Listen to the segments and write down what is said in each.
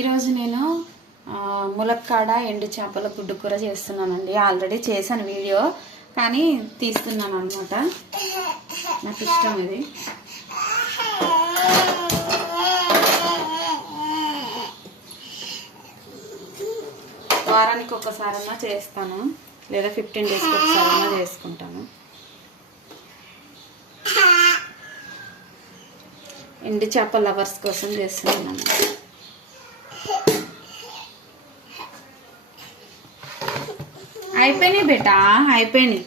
ఈరోజు నేను ములక్కాడ ఎండు చేపల గుడ్డు కూర చేస్తున్నానండి. ఆల్రెడీ చేశాను వీడియో, కానీ తీస్తున్నాను అనమాట. నాకు ఇష్టం ఇది. వారానికి ఒకసారన్నా చేస్తాను, లేదా 15 డేస్కి ఒకసారన్నా చేసుకుంటాను. ఎండు చేపల లవర్స్ కోసం చేస్తున్నాను. అయిపోయినాయి బేటా, అయిపోయినాయి.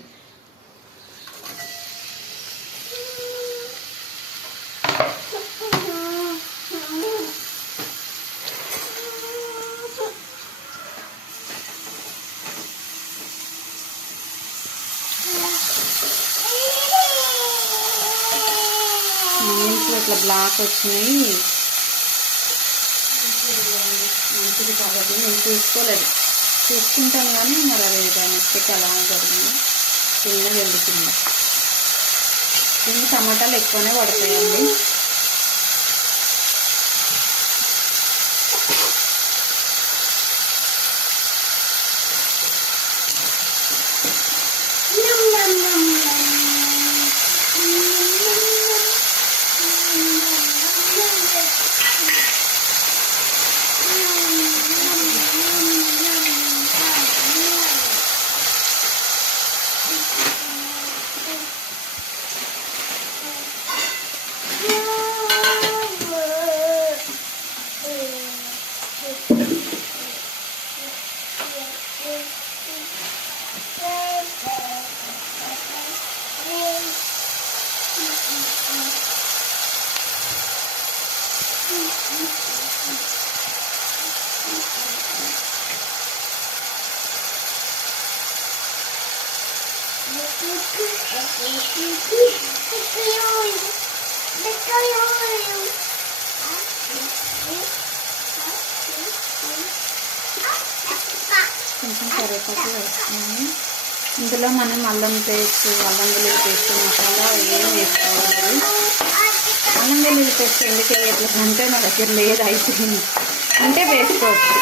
ఇట్లా బ్లాక్ వచ్చినాయి, మంచిది కాబట్టి నేను చూసుకోలేదు. చూసుకుంటాను కానీ మరి అది మిస్టేక్ అలా జరిగింది. చిన్న వెళ్తుంది. దీనికి టమాటాలు ఎక్కువనే పడతాయండి. కొంచెం కరివేపాకు వేస్తున్నాను. ఇందులో మనం అల్లం పేస్ట్, అల్లం వెల్లుల్లి పేస్ట్, మసాలా ఏం వేసుకోవాలి. అల్లం వెల్లుల్లి పేస్ట్ ఎందుకు వేయట్లేదు అంటే నా దగ్గర లేదు, అయిపోయింది. అంటే వేసుకోవచ్చు.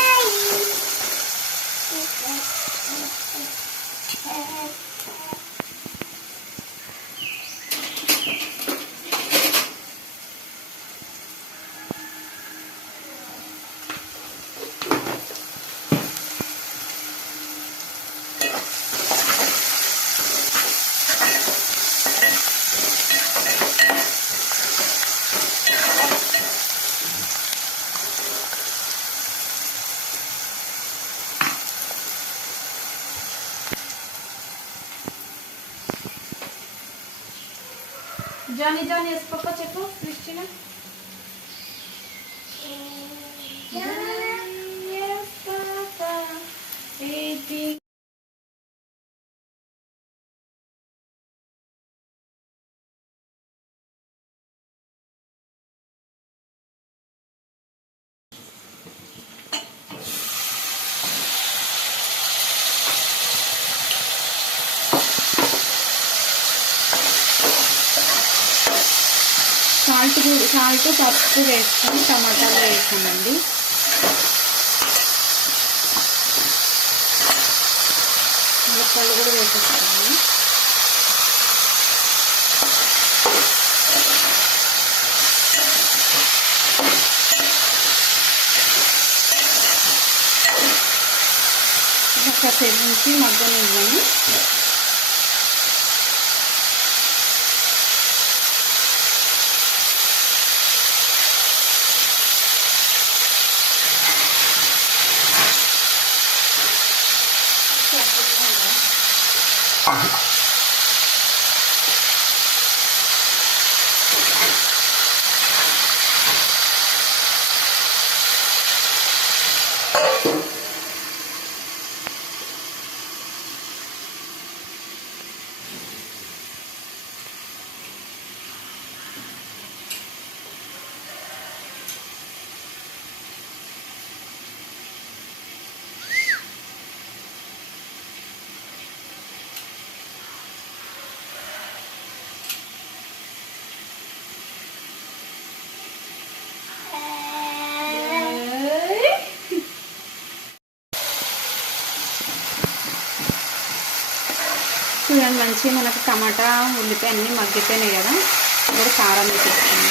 జానీ జానీ ఎస్ పప్ప చెప్పు క్రిస్టినా. సాల్ట్ పసుపు వేసుకొని టమాటాలు వేసానండి. ముక్కలు కూడా వేసేస్తాను. కాసేపు నుంచి మగ్గనివ్వను. చూడండి మంచిగా మనకు టమాటా ఉల్లిపాయ అన్నీ మగ్గిపోయినాయి కదా. ఇప్పుడు కారం వేసేస్తాను.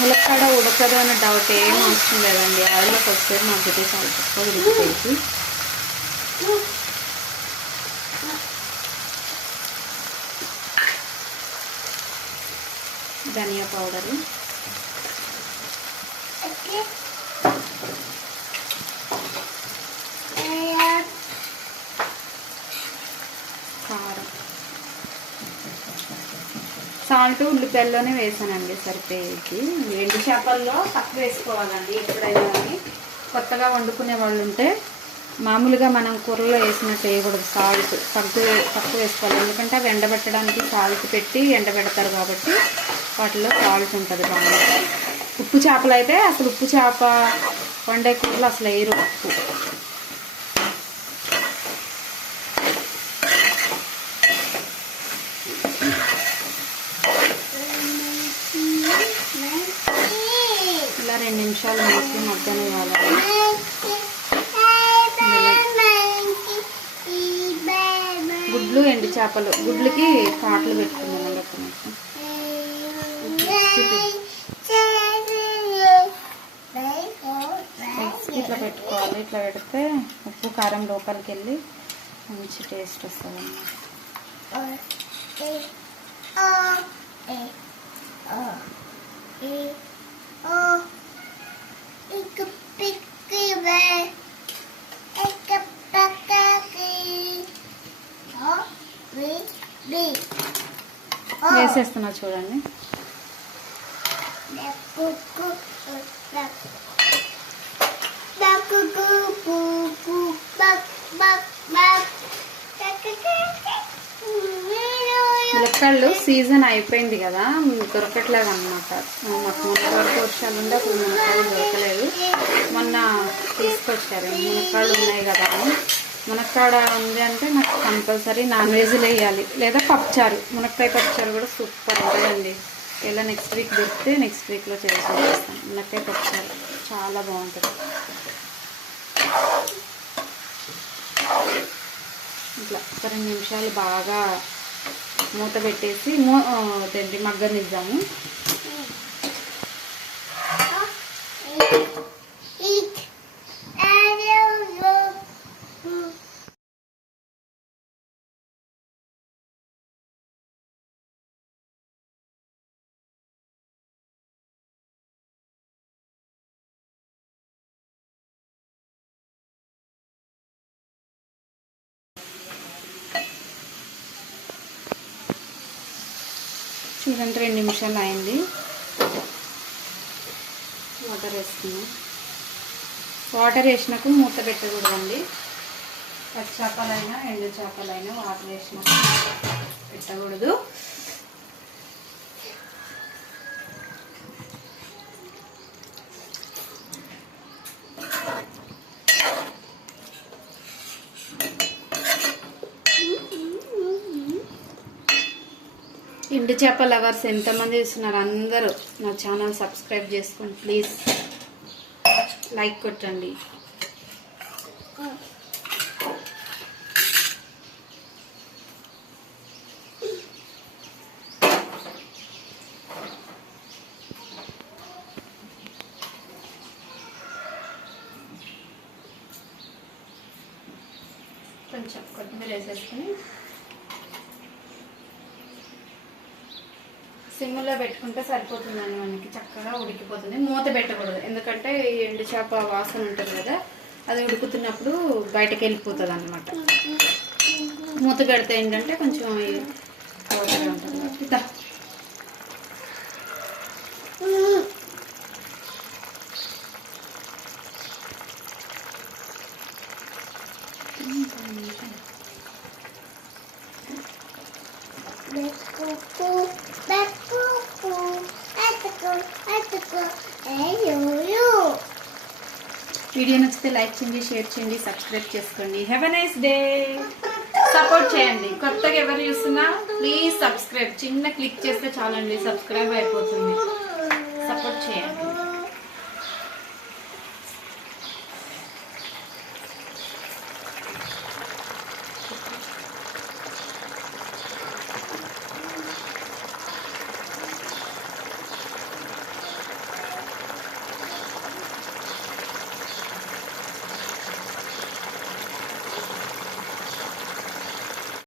ములక్కాడ ఉడకదు అనే డౌట్ ఏం అవసరం లేదండి. ఆయిల్లో కొద్దిసేపు మగ్గితే చాలా తక్కువ ఉడికిపోయింది. ధనియా పౌడరు, కారం, సాల్ట్ ఉల్లిపాయల్లోనే వేసానండి సరిపోయేది. ఎండు చేపల్లో తక్కువ వేసుకోవాలండి ఎప్పుడైనా కానీ. కొత్తగా వండుకునే వాళ్ళు ఉంటే మామూలుగా మనం కూరలో వేసినట్టు వేయకూడదు. సాల్ట్ తక్కువ వేసుకోవాలి. ఎందుకంటే అవి ఎండబెట్టడానికి సాల్ట్ పెట్టి ఎండబెడతారు కాబట్టి వాటిలో సాల్ట్ ఉంటుంది బాగా. ఉప్పు చేపలు అయితే అసలు ఉప్పు చేప వండే కూరలు అసలు వేయరు ఉప్పు. ఇలా 2 నిమిషాలు వేసి మగ్గనివ్వాలి. గుడ్లు ఎండు చేపలు, గుడ్లకి కాట్లు పెట్టుకున్నాను. ఇట్లా పెట్టుకోవాలి. ఇట్లా పెడితే ఉప్పు కారం లోపలికి వెళ్ళి మంచి టేస్ట్ వస్తుంది వేసేస్తున్నా చూడండి. ములక్కాళ్ళు సీజన్ అయిపోయింది కదా, దొరకట్లేదు అనమాట. మాకు మొన్న వరకు వర్షాలు ఉండే అప్పుడు మునక్కాళ్ళు దొరకలేదు. మొన్న తీసుకొచ్చారు. మునక్కాళ్ళు ఉన్నాయి కదా అని. మునక్కాడ ఉంది అంటే నాకు కంపల్సరీ నాన్ వెజ్లో వేయాలి, లేదా పప్పుచారు. మునక్కాయ పప్పుచారు కూడా సూపర్ ఉంటుందండి. ఇలా నెక్స్ట్ వీక్ దొరికితే నెక్స్ట్ వీక్లో చేస్తాను. మునక్కాయ పప్పుచారు చాలా బాగుంటుంది. ఇట్లా 2 నిమిషాలు బాగా మూత పెట్టేసి మగ్గనిద్దాము. చూడండి 2 నిమిషాలు అయింది. వాటర్ వేస్తున్నాం. వాటర్ వేసినాక మూత పెట్టకూడదండి. పచ్చి చేపలైనా ఎండు చేపలైనా వాటర్ వేసినాక పెట్టకూడదు. ఎండు చేప లవర్స్ ఎంతమంది చూస్తున్నారు? అందరూ నా ఛానల్ సబ్స్క్రైబ్ చేసుకోండి ప్లీజ్. లైక్ కొట్టండి. కొంచెం కొత్తిమీర వేసేసుకొని సిమ్లో పెట్టుకుంటే సరిపోతుందండి. మనకి చక్కగా ఉడికిపోతుంది. మూత పెట్టకూడదు, ఎందుకంటే ఈ ఎండు చేప వాసన ఉంటుంది కదా, అది ఉడుకుతున్నప్పుడు బయటకు వెళ్ళిపోతుంది అన్నమాట. మూత పెడితే ఏంటంటే కొంచెం ఉంటుంది. వీడియో నచ్చితే లైక్ చేయండి, షేర్ చేయండి, సబ్స్క్రైబ్ చేసుకోండి. Have a nice day. Support చేయండి. కొత్తగా ఎవరు చూస్తున్నా ప్లీజ్ సబ్స్క్రైబ్. చిన్న క్లిక్ చేస్తే చాలండి, సబ్స్క్రైబ్ అయిపోతుంది. సపోర్ట్ చేయండి.